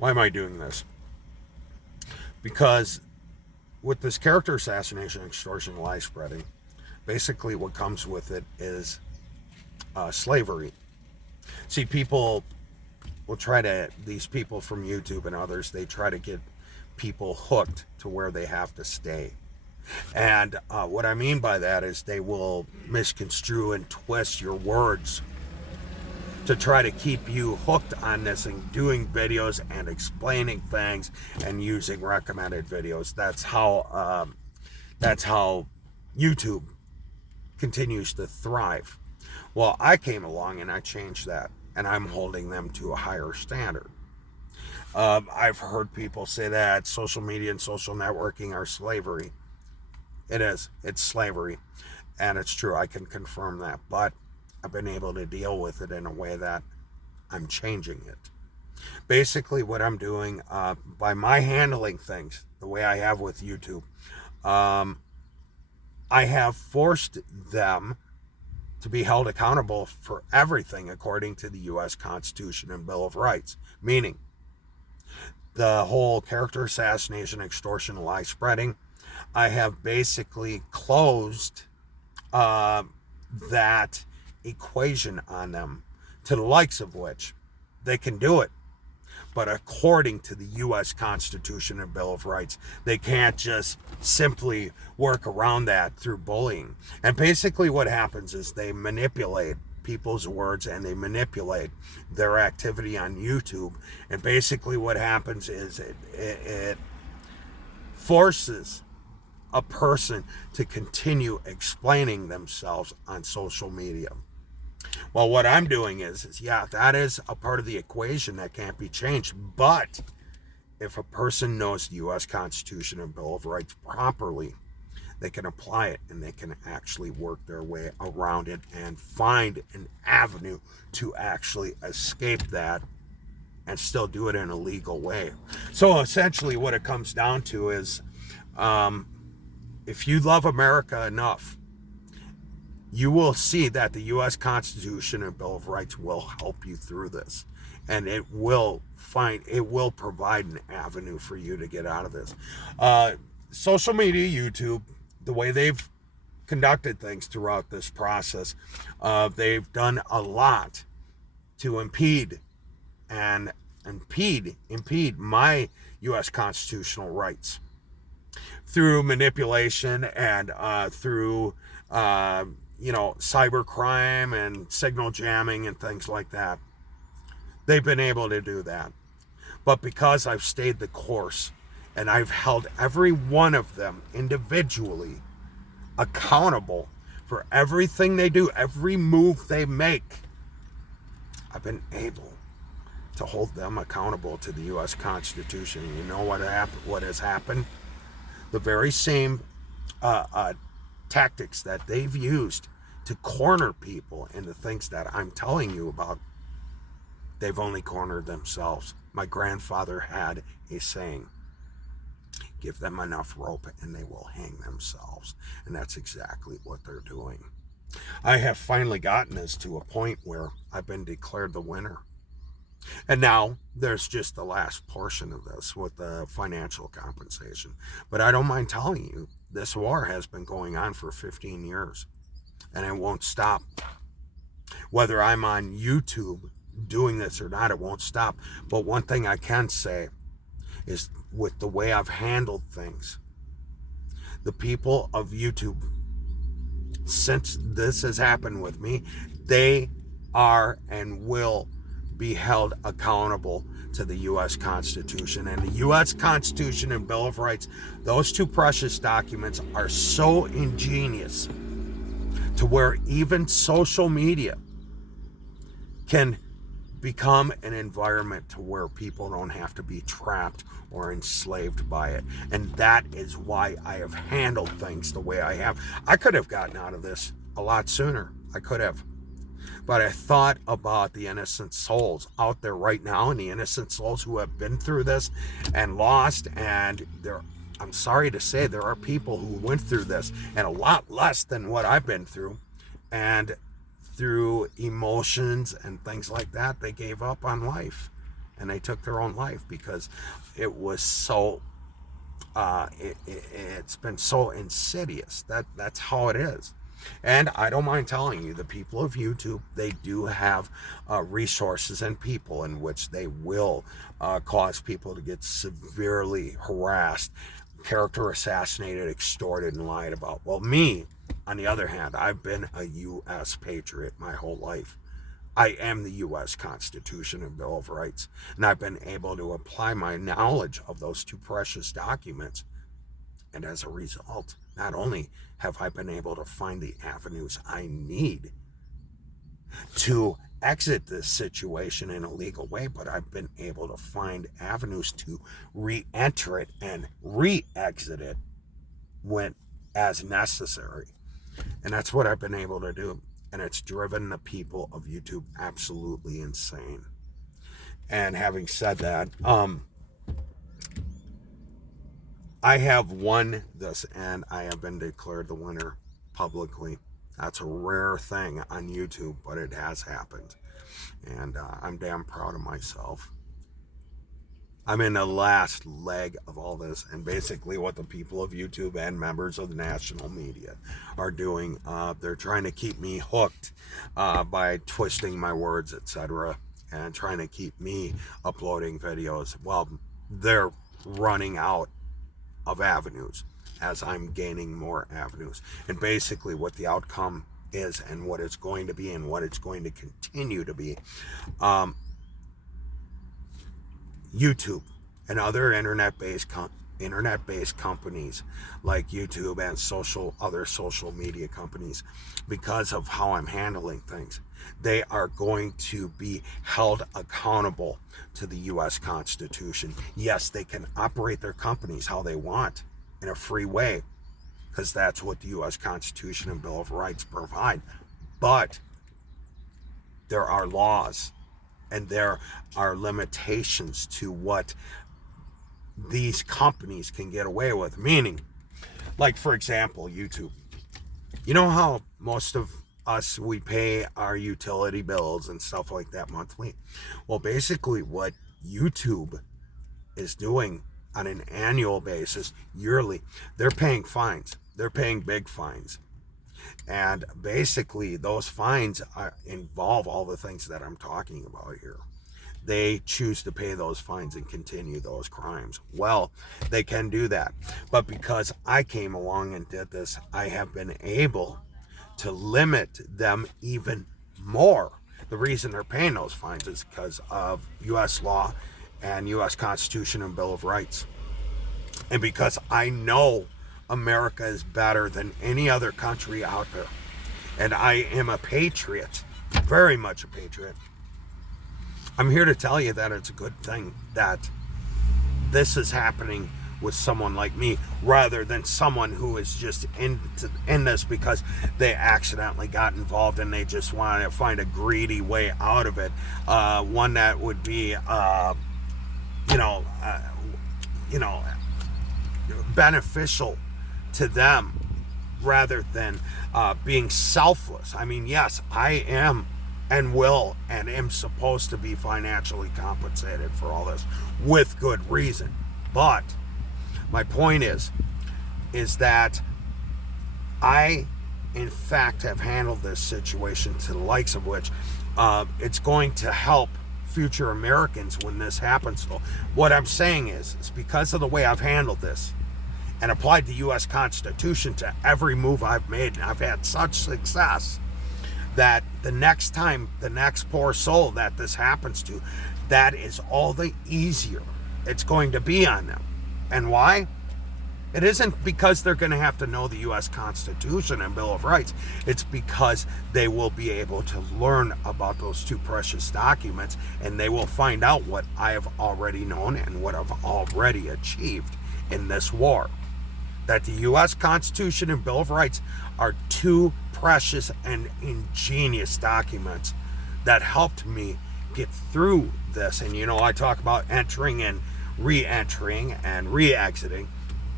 Why am I doing this? Because with this character assassination, extortion, lie spreading, basically what comes with it is slavery. See, people will try to, these people from YouTube and others, they try to get people hooked to where they have to stay. And what I mean by that is they will misconstrue and twist your words to try to keep you hooked on this and doing videos and explaining things and using recommended videos. That's how YouTube continues to thrive. Well, I came along and I changed that, and I'm holding them to a higher standard. I've heard people say that social media and social networking are slavery. It is. It's slavery. And it's true. I can confirm that. But I've been able to deal with it in a way that I'm changing it. Basically, what I'm doing, by my handling things, the way I have with YouTube, I have forced them to be held accountable for everything according to the U.S. Constitution and Bill of Rights. Meaning, the whole character assassination, extortion, lie spreading, I have basically closed that equation on them, to the likes of which they can do it. But according to the U.S. Constitution and Bill of Rights, they can't just simply work around that through bullying. And basically what happens is they manipulate people's words and they manipulate their activity on YouTube. And basically what happens is it forces a person to continue explaining themselves on social media. Well, what I'm doing is yeah, that is a part of the equation that can't be changed. But if a person knows the U.S. Constitution and Bill of Rights properly, they can apply it and they can actually work their way around it and find an avenue to actually escape that and still do it in a legal way. So essentially what it comes down to is, if you love America enough, you will see that the U.S. Constitution and Bill of Rights will help you through this. And it will provide an avenue for you to get out of this. Social media, YouTube, the way they've conducted things throughout this process, they've done a lot to impede my U.S. constitutional rights through manipulation and through cybercrime and signal jamming and things like that. They've been able to do that. But because I've stayed the course and I've held every one of them individually accountable for everything they do, every move they make, I've been able to hold them accountable to the U.S. Constitution. And you know what has happened? The very same tactics that they've used to corner people into things that I'm telling you about, they've only cornered themselves. My grandfather had a saying, give them enough rope and they will hang themselves. And that's exactly what they're doing. I have finally gotten this to a point where I've been declared the winner. And now there's just the last portion of this with the financial compensation. But I don't mind telling you, this war has been going on for 15 years and it won't stop. Whether I'm on YouTube doing this or not, it won't stop. But one thing I can say is, with the way I've handled things, the people of YouTube, since this has happened with me, they are and will be held accountable to the U.S. Constitution. And the U.S. Constitution and Bill of Rights, those two precious documents, are so ingenious to where even social media can become an environment to where people don't have to be trapped or enslaved by it. And that is why I have handled things the way I have. I could have gotten out of this a lot sooner. I could have. But I thought about the innocent souls out there right now, and the innocent souls who have been through this and lost. And I'm sorry to say, there are people who went through this and a lot less than what I've been through. And through emotions and things like that, they gave up on life. and they took their own life because it was so it's been so insidious. That's how it is. And I don't mind telling you, the people of YouTube, they do have resources and people in which they will cause people to get severely harassed, character assassinated, extorted, and lied about. Well, me, on the other hand, I've been a US patriot my whole life. I am the US Constitution and Bill of Rights, and I've been able to apply my knowledge of those two precious documents. And as a result, not only have I been able to find the avenues I need to exit this situation in a legal way, but I've been able to find avenues to re-enter it and re-exit it when as necessary. And that's what I've been able to do. And it's driven the people of YouTube absolutely insane. And having said that, I have won this, and I have been declared the winner publicly. That's a rare thing on YouTube, but it has happened. And I'm damn proud of myself. I'm in the last leg of all this, and basically what the people of YouTube and members of the national media are doing, they're trying to keep me hooked by twisting my words, etc., and trying to keep me uploading videos. Well, they're running out of avenues as I'm gaining more avenues. And basically what the outcome is, and what it's going to be, and what it's going to continue to be, YouTube and other internet-based companies like YouTube and other social media companies, because of how I'm handling things, they are going to be held accountable to the U.S. Constitution. Yes, they can operate their companies how they want in a free way, because that's what the U.S. Constitution and Bill of Rights provide. But there are laws, and there are limitations to what these companies can get away with. Meaning, like, for example, YouTube. You know how most of us, we pay our utility bills and stuff like that monthly? Well, basically what YouTube is doing on an annual basis, yearly, they're paying fines. They're paying big fines. And basically those fines involve all the things that I'm talking about here. They choose to pay those fines and continue those crimes. Well, they can do that. But because I came along and did this, I have been able to limit them even more. The reason they're paying those fines is because of U.S. law and U.S. Constitution and Bill of Rights. And because I know America is better than any other country out there. And I am a patriot, very much a patriot. I'm here to tell you that it's a good thing that this is happening with someone like me, rather than someone who is just in this because they accidentally got involved and they just want to find a greedy way out of it. One that would be, beneficial to them rather than being selfless. I mean, yes, I am and will and am supposed to be financially compensated for all this with good reason. But my point is that I, in fact, have handled this situation to the likes of which it's going to help future Americans when this happens. So what I'm saying is because of the way I've handled this and applied the U.S. Constitution to every move I've made, and I've had such success, that the next time, the next poor soul that this happens to, that is all the easier it's going to be on them. And why? It isn't because they're going to have to know the U.S. Constitution and Bill of Rights. It's because they will be able to learn about those two precious documents, and they will find out what I have already known and what I've already achieved in this war. That the U.S. Constitution and Bill of Rights are two precious and ingenious documents that helped me get through this. And I talk about entering and re-entering and re-exiting.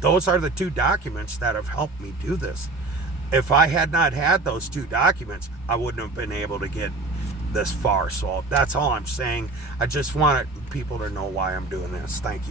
Those are the two documents that have helped me do this. If I had not had those two documents, I wouldn't have been able to get this far. So that's all I'm saying. I just want people to know why I'm doing this. Thank you.